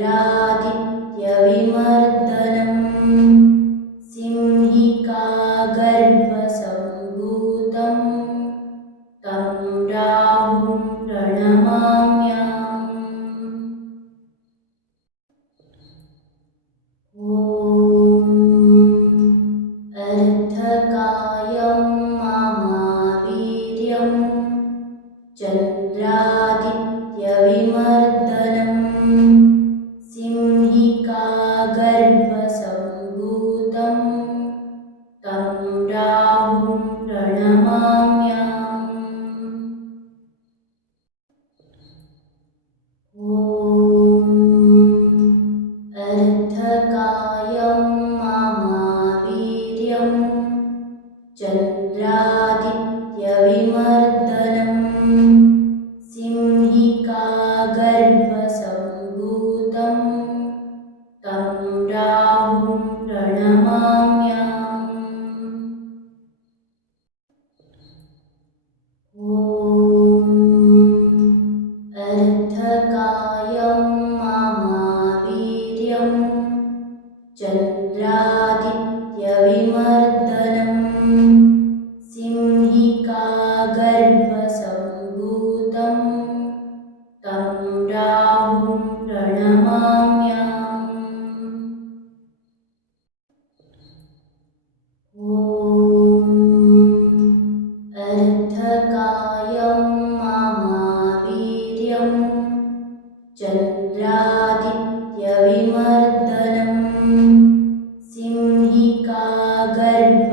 രാ காயம் But.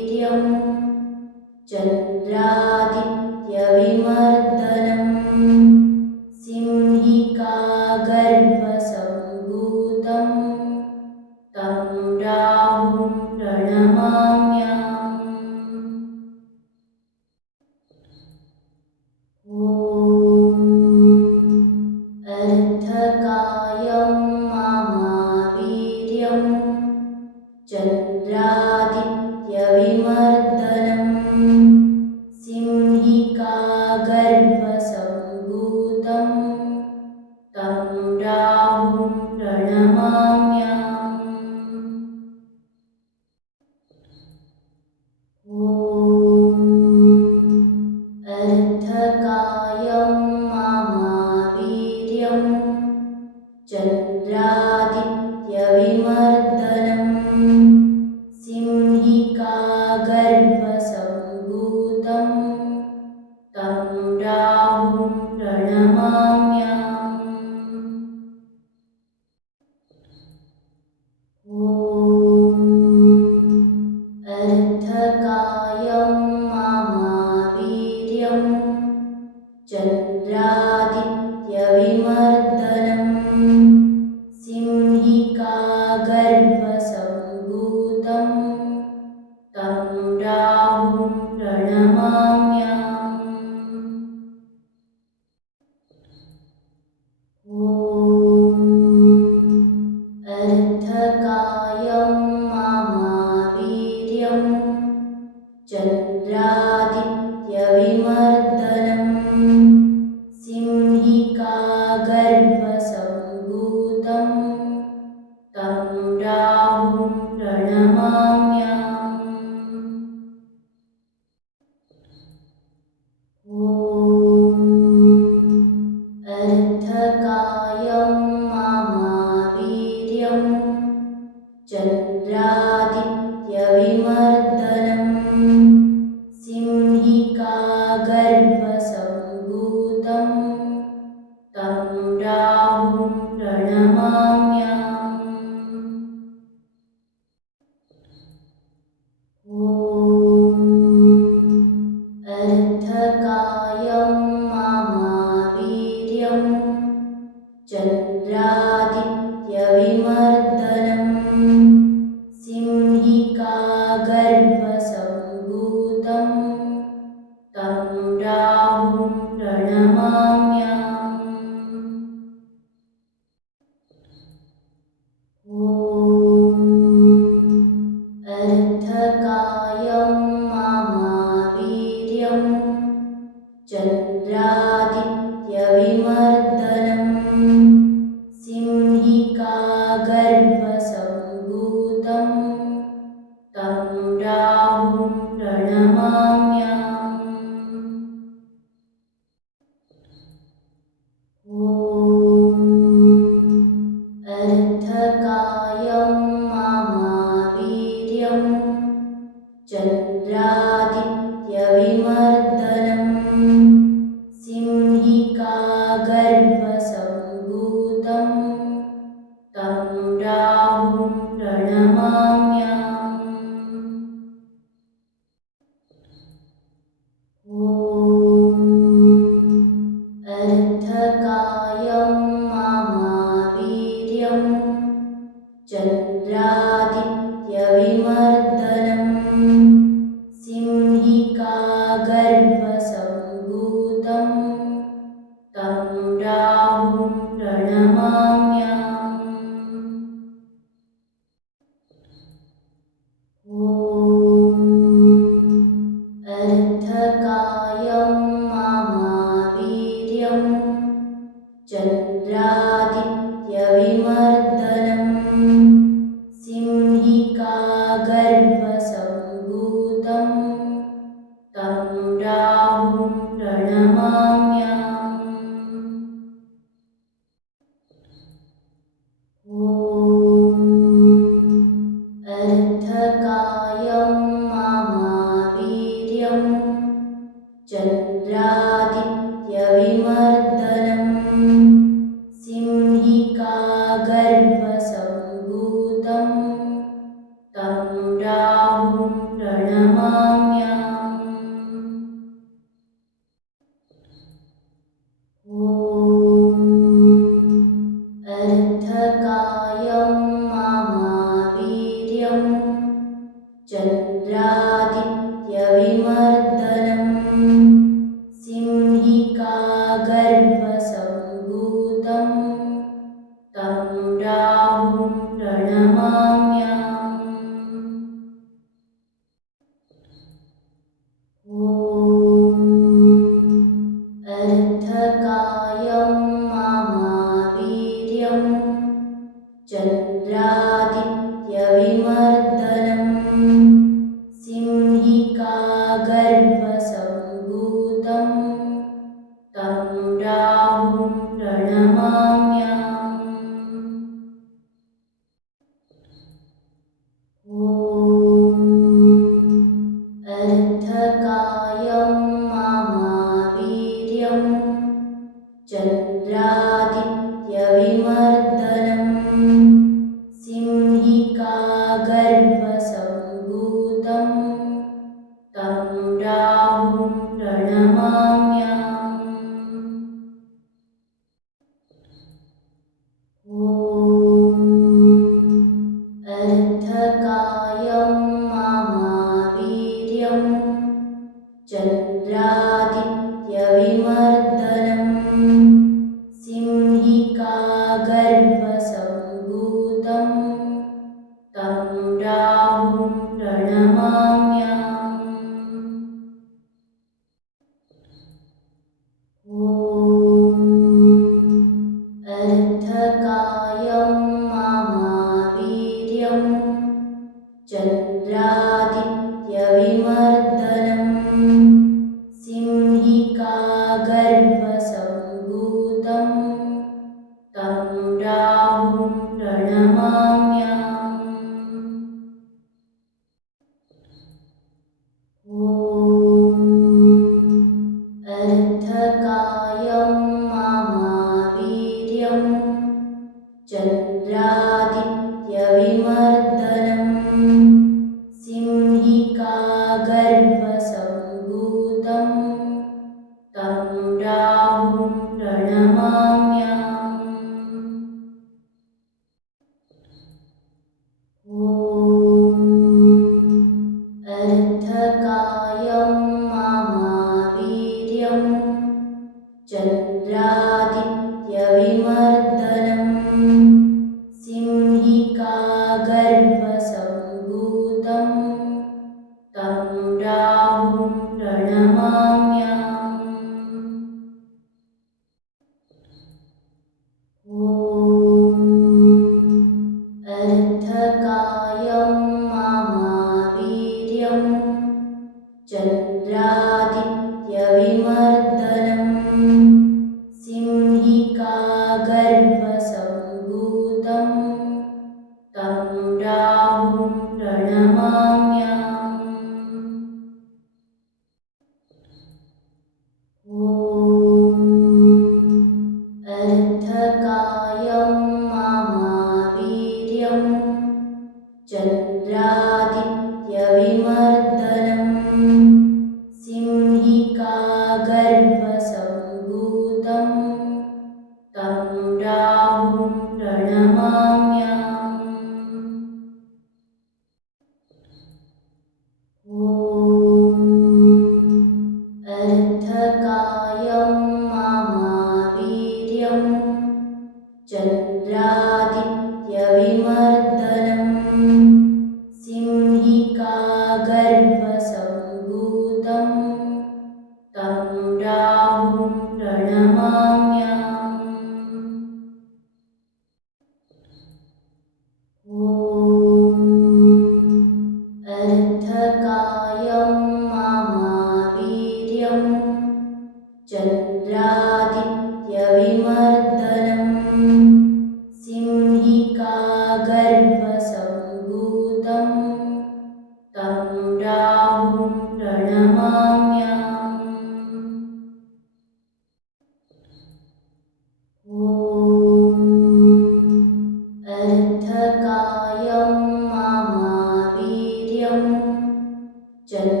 Jen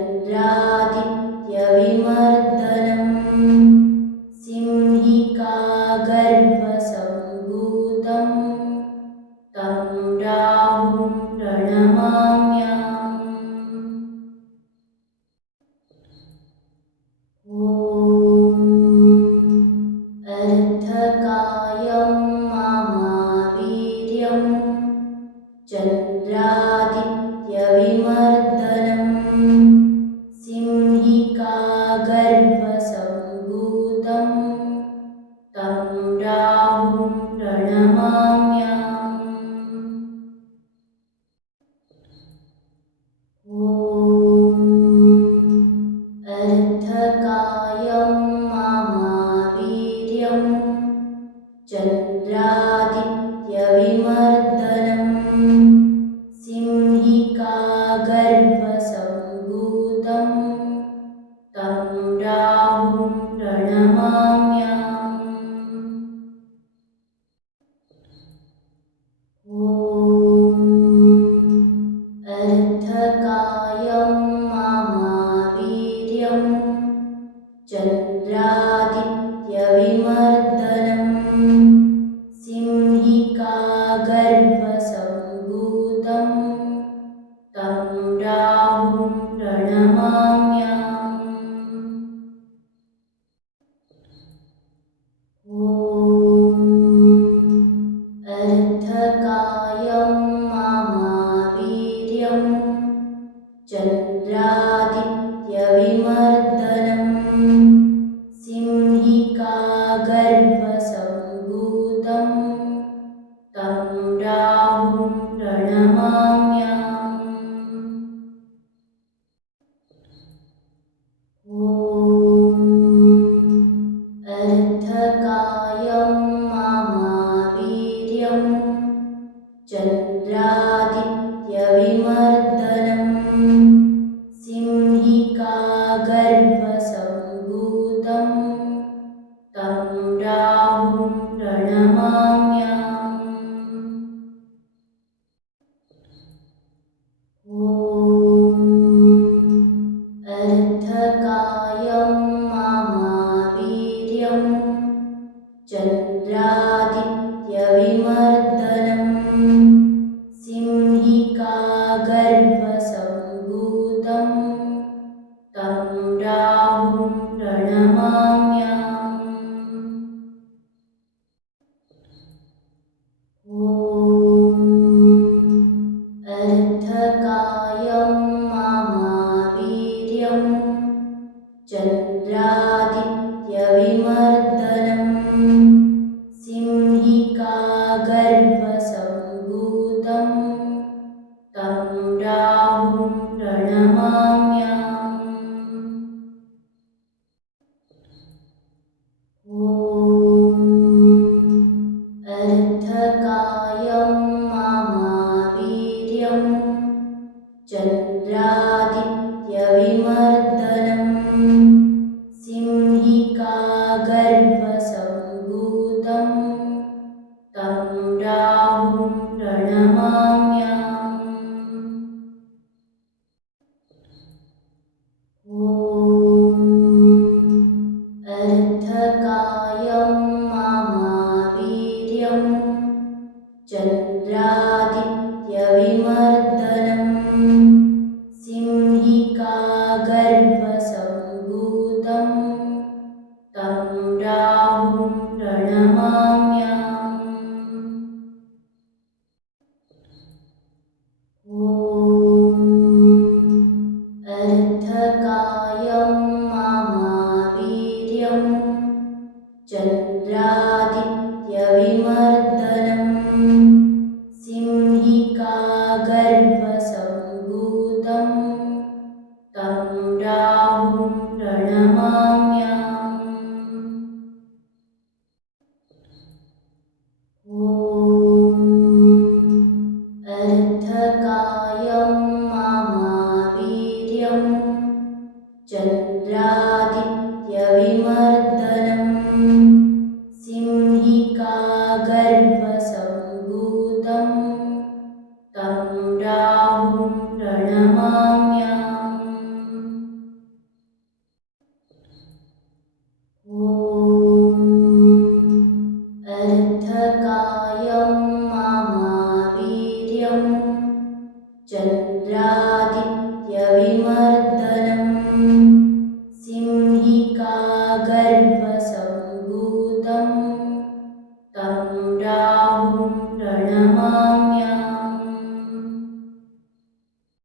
Mom. चन्द्रादित्यविमर्दनम् तं राहुं ॐ सिंहिकागर्भसम्भूतं